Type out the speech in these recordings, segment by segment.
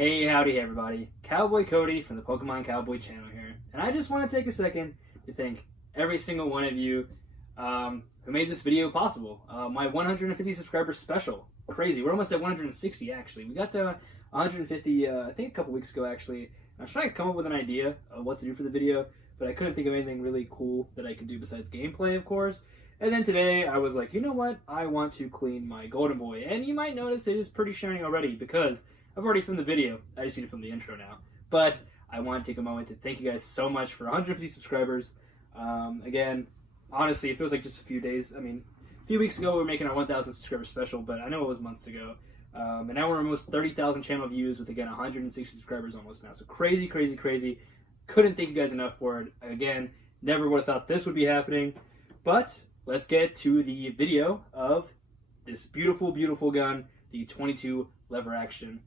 Hey, howdy everybody. Cowboy Cody from the Pokemon Cowboy channel here. And I just want to take a second to thank every single one of you who made this video possible. My 150 subscribers special. Crazy. We're almost at 160 actually. We got to 150 I think a couple weeks ago actually. I was trying to come up with an idea of what to do for the video, but I couldn't think of anything really cool that I could do besides gameplay, of course. And then today I was like, you know what? I want to clean my Golden Boy. And you might notice it is pretty shiny already because I've already filmed the video. I just need to film the intro now. But I want to take a moment to thank you guys so much for 150 subscribers. Again, honestly, it feels like just a few days. I mean, a few weeks ago we were making our 1,000 subscriber special, but I know it was months ago. And now we're almost 30,000 channel views with, again, 160 subscribers almost now. So crazy, crazy, crazy. Couldn't thank you guys enough for it. Again, never would have thought this would be happening. But let's get to the video of this beautiful, beautiful gun, the 22 lever action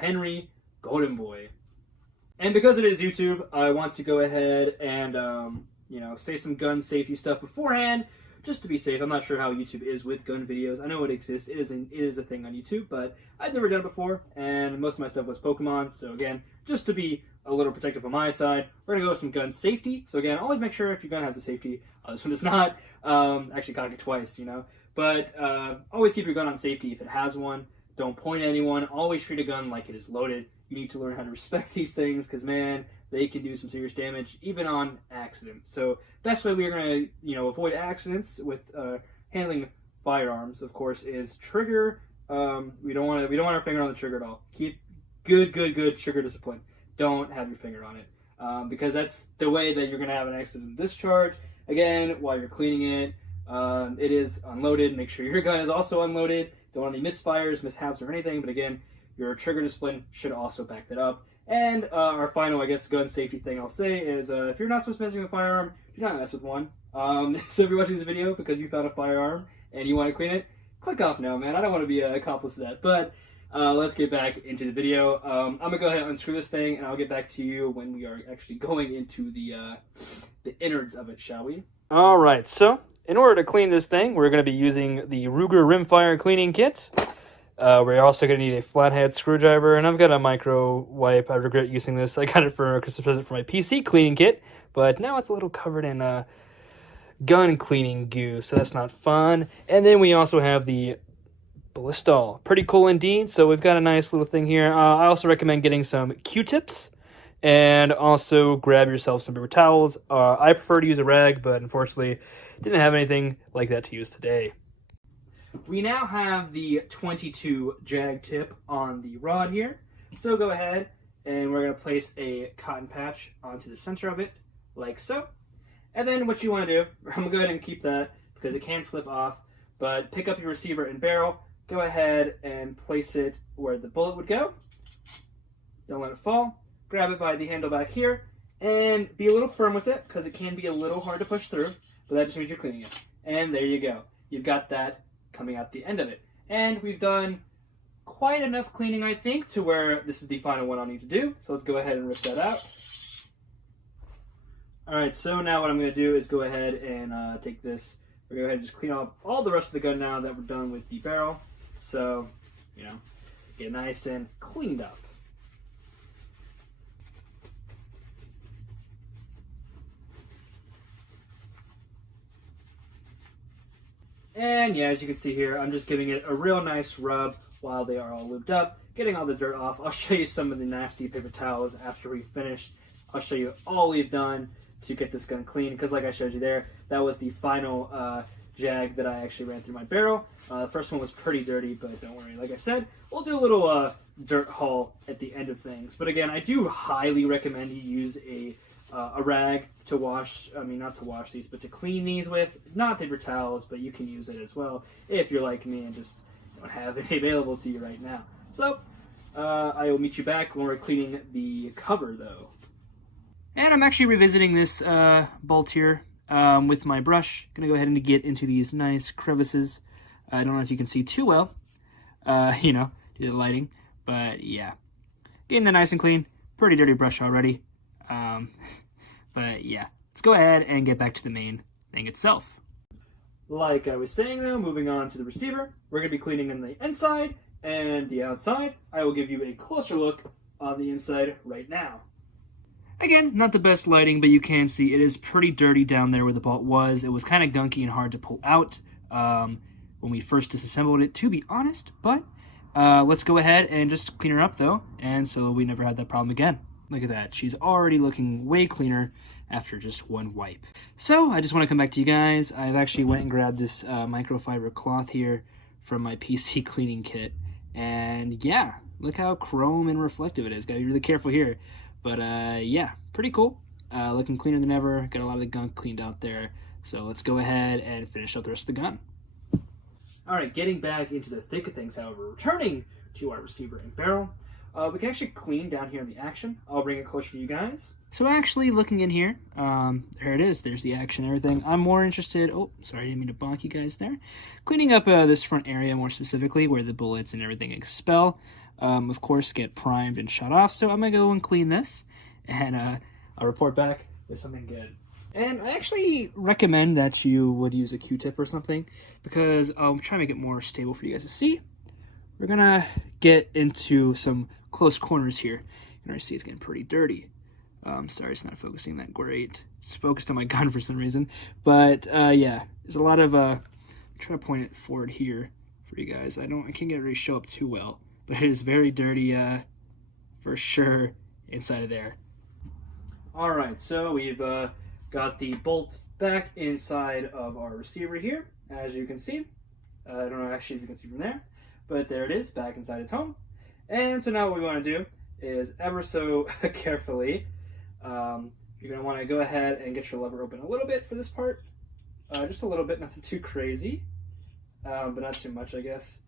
Henry Golden Boy. And because it is YouTube, I want to go ahead and say some gun safety stuff beforehand, just to be safe. I'm not sure how YouTube is with gun videos. I know it exists. It is a thing on YouTube, but I've never done it before, and most of my stuff was Pokemon. So again, just to be a little protective on my side, we're gonna go with some gun safety. So again, always make sure if your gun has a safety. This one does not. Actually, cocked it twice, But always keep your gun on safety if it has one. Don't point at anyone. Always treat a gun like it is loaded. You need to learn how to respect these things because, man, they can do some serious damage, even on accident. So best way we are going to, avoid accidents with handling firearms, of course, is trigger. We don't want our finger on the trigger at all. Keep good trigger discipline. Don't have your finger on it because that's the way that you're going to have an accident discharge. Again, while you're cleaning it, it is unloaded. Make sure your gun is also unloaded. Don't want any misfires, mishaps, or anything. But again, your trigger discipline should also back that up. And our final, gun safety thing I'll say is if you're not supposed to mess with a firearm, do not mess with one. So if you're watching this video because you found a firearm and you want to clean it, click off now, man. I don't want to be an accomplice to that. But let's get back into the video. I'm going to go ahead and unscrew this thing, and I'll get back to you when we are actually going into the innards of it, shall we? All right, so in order to clean this thing, we're going to be using the Ruger Rimfire cleaning kit. We're also going to need a flathead screwdriver, and I've got a micro wipe. I regret using this. I got it for a Christmas present for my PC cleaning kit, but now it's a little covered in gun cleaning goo, so that's not fun. And then we also have the Blistol. Pretty cool indeed, so we've got a nice little thing here. I also recommend getting some Q-tips, and also grab yourself some paper towels. I prefer to use a rag, but unfortunately didn't have anything like that to use today. We now have the 22 jag tip on the rod here. So go ahead and we're going to place a cotton patch onto the center of it, like so. And then what you want to do, I'm going to go ahead and keep that because it can slip off, but pick up your receiver and barrel, go ahead and place it where the bullet would go. Don't let it fall. Grab it by the handle back here and be a little firm with it because it can be a little hard to push through, but that just means you're cleaning it. And there you go. You've got that coming out the end of it. And we've done quite enough cleaning, I think, to where this is the final one I'll need to do. So let's go ahead and rip that out. Alright, so now what I'm going to do is go ahead and take this. We're going to go ahead and just clean up all the rest of the gun now that we're done with the barrel. So, get nice and cleaned up. And yeah, as you can see here, I'm just giving it a real nice rub while they are all lubed up, getting all the dirt off. I'll show you some of the nasty paper towels after we finish. I'll show you all we've done to get this gun clean, because like I showed you there, that was the final jag that I actually ran through my barrel. The first one was pretty dirty, but don't worry. Like I said, we'll do a little dirt haul at the end of things. But again, I do highly recommend you use a rag to wash, not to wash these, but to clean these with. Not paper towels, but you can use it as well if you're like me and just don't have it available to you right now. So, I will meet you back when we're cleaning the cover, though. And I'm actually revisiting this bolt here with my brush. Gonna go ahead and get into these nice crevices. I don't know if you can see too well, due to the lighting, but yeah. Getting that nice and clean. Pretty dirty brush already. But yeah, let's go ahead and get back to the main thing itself. Like I was saying though, moving on to the receiver, we're going to be cleaning in the inside and the outside, I will give you a closer look on the inside right now. Again, not the best lighting, but you can see it is pretty dirty down there where the bolt was. It was kind of gunky and hard to pull out when we first disassembled it, to be honest. But let's go ahead and just clean her up, though, and so we never had that problem again. Look at that. She's already looking way cleaner after just one wipe. So I just want to come back to you guys. I've actually went and grabbed this microfiber cloth here from my PC cleaning kit. And yeah, look how chrome and reflective it is. Gotta be really careful here. But yeah, pretty cool. Looking cleaner than ever. Got a lot of the gunk cleaned out there. So let's go ahead and finish up the rest of the gun. Alright, getting back into the thick of things, however, returning to our receiver and barrel, we can actually clean down here in the action. I'll bring it closer to you guys. So actually looking in here, there it is. There's the action and everything. I'm more interested, oh, sorry, I didn't mean to bonk you guys there. Cleaning up this front area more specifically where the bullets and everything expel. Of course, get primed and shot off. So I'm going to go and clean this, and I'll report back with something good. And I actually recommend that you would use a Q-tip or something, because I'll try to make it more stable for you guys to see. We're going to get into some close corners here. You can already see it's getting pretty dirty. Sorry, it's not focusing that great. It's focused on my gun for some reason. But yeah, there's a lot of, I'm trying to point it forward here for you guys. I can't get it to really show up too well, but it is very dirty for sure inside of there. All right, so we've got the bolt back inside of our receiver here, as you can see. I don't know actually if you can see from there, but there it is, back inside its home. And so now what we want to do is ever so carefully, you're going to want to go ahead and get your lever open a little bit for this part. Just a little bit, nothing too crazy, but not too much, I guess.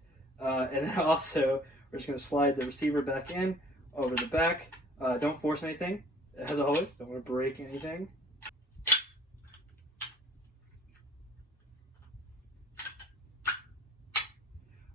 And then also, we're just going to slide the receiver back in over the back. Don't force anything, as always. Don't want to break anything.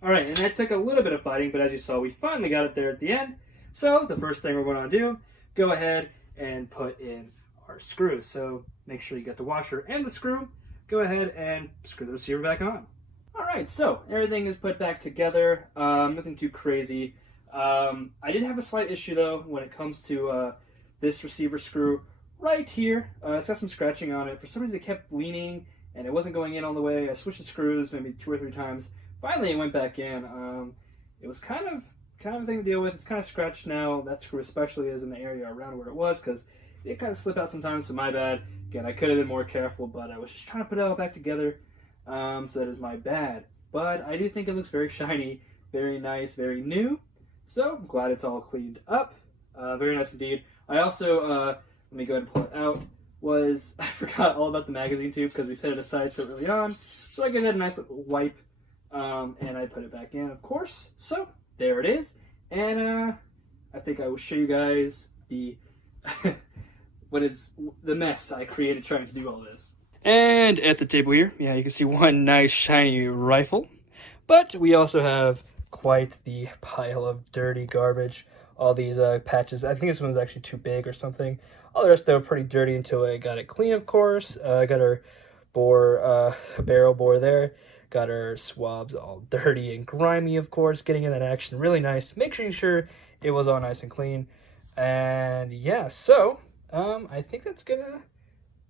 Alright, and that took a little bit of fighting, but as you saw, we finally got it there at the end. So the first thing we're going to do, go ahead and put in our screw. So make sure you get the washer and the screw. Go ahead and screw the receiver back on. Alright, so everything is put back together. Nothing too crazy. I did have a slight issue though when it comes to this receiver screw right here. It's got some scratching on it. For some reason it kept leaning and it wasn't going in all the way. I switched the screws maybe 2 or 3 times. Finally, it went back in. It was kind of a thing to deal with. It's kind of scratched now. That screw especially is in the area around where it was because it kind of slipped out sometimes, so my bad. Again, I could have been more careful, but I was just trying to put it all back together, so that is my bad. But I do think it looks very shiny, very nice, very new. So I'm glad it's all cleaned up. Very nice indeed. I also, let me go ahead and pull it out, I forgot all about the magazine tube because we set it aside so early on. So I gave that a nice little wipe. And I put it back in, of course. So there it is. And I think I will show you guys the what is the mess I created trying to do all this. And at the table here, yeah, you can see one nice shiny rifle. But we also have quite the pile of dirty garbage. All these patches. I think this one's actually too big or something. All the rest, they were pretty dirty until I got it clean, of course. I got our bore, barrel bore there. Got our swabs all dirty and grimy, of course, getting in that action really nice. Make sure it was all nice and clean. And yeah, so I think that's gonna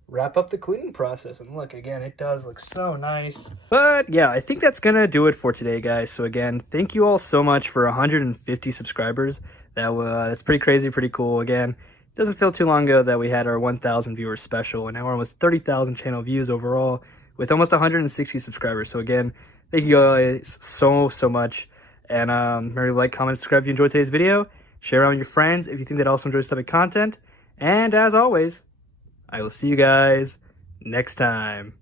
wrap up the cleaning process. And look, again, it does look so nice. But yeah, I think that's gonna do it for today, guys. So again, thank you all so much for 150 subscribers. That's pretty crazy, pretty cool. Again, it doesn't feel too long ago that we had our 1,000 viewers special, and now we're almost 30,000 channel views overall, with almost 160 subscribers. So again, thank you guys so much. And remember to like, comment, subscribe if you enjoyed today's video. Share around with your friends if you think that also enjoys this type of content. And as always, I will see you guys next time.